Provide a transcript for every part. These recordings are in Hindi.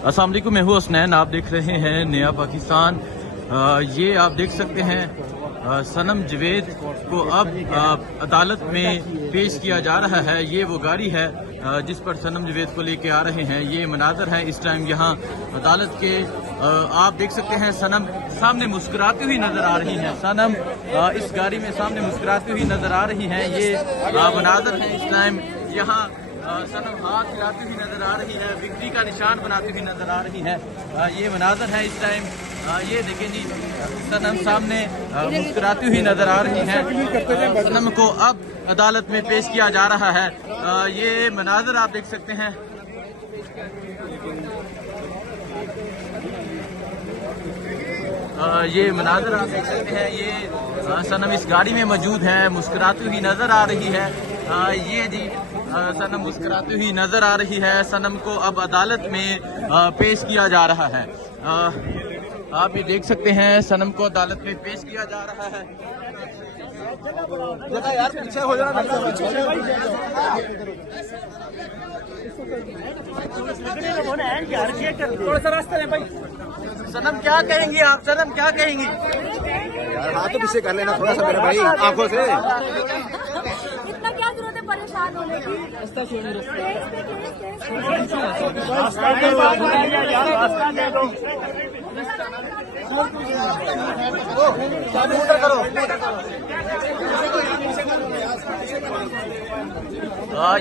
अस्सलाम वालेकुम, मैं हूँ हसनैन। आप देख रहे हैं नया पाकिस्तान। ये आप देख सकते हैं सनम जवेद को अब अदालत में पेश किया जा रहा है। ये वो गाड़ी है जिस पर सनम जवेद को लेके आ रहे हैं। ये मनाजर है इस टाइम यहाँ अदालत के। आप देख सकते हैं सनम सामने मुस्कुराती हुई नजर आ रही है। सनम इस गाड़ी में सामने मुस्कुराती हुई नजर आ रही हैं। ये मनाजर है इस टाइम यहाँ। सनम हाथ हिलाती हुई नजर आ रही है, विक्ट्री का निशान बनाती हुई नजर आ रही है। ये मनाजर है इस टाइम। ये देखें जी, सनम सामने मुस्कुराती हुई नजर आ रही है। सनम को अब अदालत में पेश किया जा रहा है। ये मनाजर आप देख सकते हैं। ये मनाजर आप देख सकते हैं। ये सनम इस गाड़ी में मौजूद है, मुस्कुराती हुई नजर आ रही है। ये जी सनम मुस्कुराती हुई नजर आ रही है। सनम को अब अदालत में पेश किया जा रहा है। आप ये देख सकते हैं सनम को अदालत में पेश किया जा रहा है। यार पीछे हो जाना, थोड़ा सा रास्ता है भाई। सनम क्या कहेंगी आप? सनम क्या कहेंगी? यार हाथ तो पीछे कर लेना थोड़ा सा मेरे भाई, आंखों से। इतना क्या जरूरत है परेशान होने की?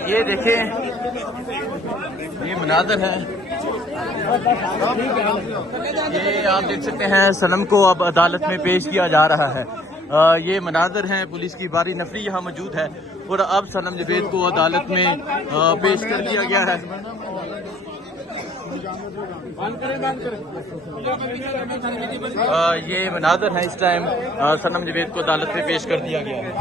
ये देखें, ये मनाजर है। ये आप देख सकते हैं सनम को अब अदालत में पेश किया जा रहा है। ये मनाजर हैं, पुलिस की भारी नफरी यहाँ मौजूद है और अब सनम जवेद को अदालत में पेश कर दिया गया है। ये मनाजर है इस टाइम। सनम जवेद को अदालत में पेश कर दिया गया है।